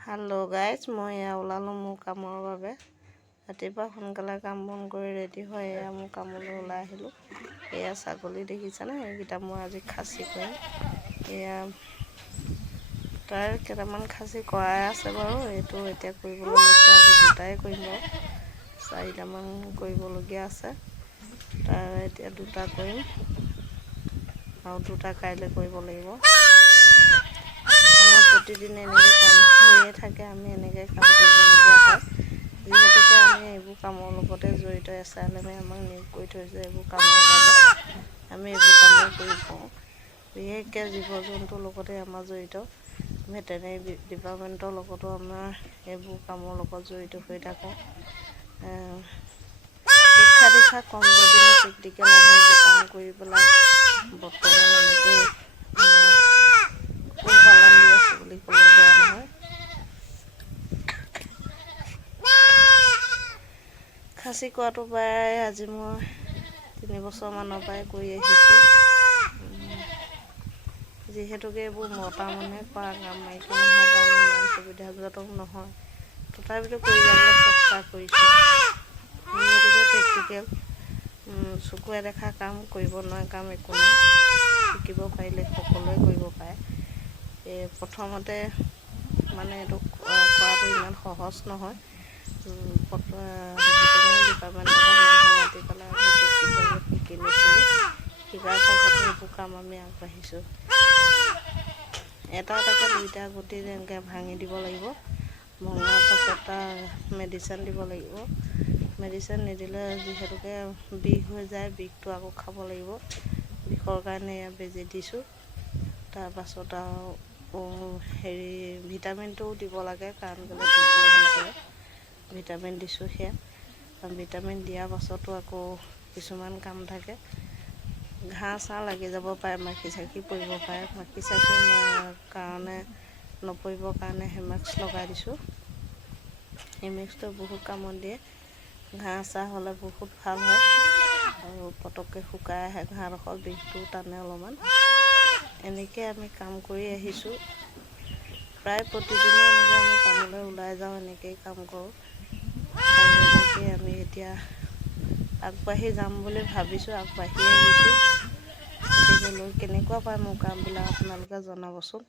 Hello' guys, মই এয়া ওলালোঁ মোৰ কামৰ বাবে। ৰাতিপুৱা সোনকালে কাম বন কৰি ৰেডি হৈ এয়া মোৰ কামলৈ ওলাই আহিলোঁ। এয়া ছাগলী দেখিছেনে? এইকেইটা মই আজি খাচী কৰিম। এয়া তাৰ কেইটামান খাচী কৰাই আছে বাৰু। এইটো এতিয়া কৰিবলৈ লৈছোঁ। আজি দুটাই কৰিম বাৰু। 4টামান কৰিবলগীয়া আছে। তাৰ এতিয়া 2টা কৰিম আৰু 2টা কাইলৈ কৰিব লাগিব। আমাৰ প্ৰতিদিনে এনেকৈ কাম হৈয়ে থাকে। আমি এনেকৈ কাম কৰিবলগীয়া হয়, যিহেতুকে আমি এইবোৰ কামৰ লগতে জড়িত। SRLMে আমাক নিয়োগ কৰি থৈছে এইবোৰ কামৰ বাবে। আমি এইবোৰ কামেই কৰি ফুৰোঁ। বিশেষকৈ জীৱ জন্তুৰ লগতে আমাৰ জড়িত। ভেটেনেৰি ডিপাৰ্টমেণ্টৰ লগতো আমাৰ এইবোৰ কামৰ লগত জড়িত হৈ থাকোঁ। শিক্ষা দীক্ষা কম যদিও প্ৰেক্টিকেল আমি এইবোৰ কাম কৰি পেলাই বৰ্তমান এনেকৈ পোহপালন দি আছোঁ বুলি ক'লেও বেয়া নহয়। খাচী কৰাটো প্ৰায় আজি মই 3 বছৰমানৰ পৰাই কৰি আহিছোঁ। যিহেতুকে এইবোৰ মতা মানুহে কৰা কাম, মাইকী মানুহৰ কাৰণে ইমান সুবিধাজনক নহয়, তথাপিতো কৰি যাবলৈ চেষ্টা কৰিছোঁ। যিহেতুকে প্ৰেক্টিকেল চকুৱে দেখা কাম, কৰিব নোৱাৰা কাম একো নাই। শিকিব পাৰিলে সকলোৱে কৰিব পাৰে। প্ৰথমতে মানে এইটো কৰাটো ইমান সহজ নহয়। ভেটেনেৰি ডিপাৰ্টমেণ্টৰ পৰা মানুহ মাতি পেলাই আমি প্ৰেক্টিকেল শিকি লৈছিলোঁ। শিকাৰ পাছতে এইবোৰ কাম আমি আগবাঢ়িছোঁ। এটা এটাকৈ 2টা গুটি এনেকৈ ভাঙি দিব লাগিব। ভঙাৰ পাছত তাৰ মেডিচিন দিব লাগিব। মেডিচিন নিদিলে যিহেতুকে বিষ হৈ যায়, বিষটো আকৌ খাব লাগিব। বিষৰ কাৰণে এয়া বেজি দিছোঁ। তাৰপাছত আৰু ভিটামিনটোও দিব লাগে, কাৰণ কেলৈ দুৰ্বল হৈ পৰে। ভিটামিন দিছোঁ। সেয়া ভিটামিন দিয়াৰ পাছতো আকৌ কিছুমান কাম থাকে। ঘাঁহ চাহ লাগি যাব পাৰে, মাখি চাখি পৰিব পাৰে। মাখি চাখি কাৰণে নপৰিবৰ কাৰণে হেমেক্স লগাই দিছোঁ। হেমেক্সটোৱে বহুত কামত দিয়ে। ঘাঁহ চাহ হ'লে বহুত ভাল হয় আৰু পটককৈ শুকাই আহে ঘাঁহডোখৰ, বিষটোও টানে অলপমান। এনেকৈ আমি কাম কৰি আহিছোঁ। প্ৰায় প্ৰতিদিনে এনেকৈ আমি কামলৈ ওলাই যাওঁ, এনেকৈয়ে কাম কৰোঁ আৰু এনেকৈয়ে আমি এতিয়া আগবাঢ়ি যাম বুলি ভাবিছোঁ। আগবাঢ়ি আহিছোঁ। গতিকেলৈ কেনেকুৱা পায় মোৰ কামবিলাক আপোনালোকে জনাবচোন।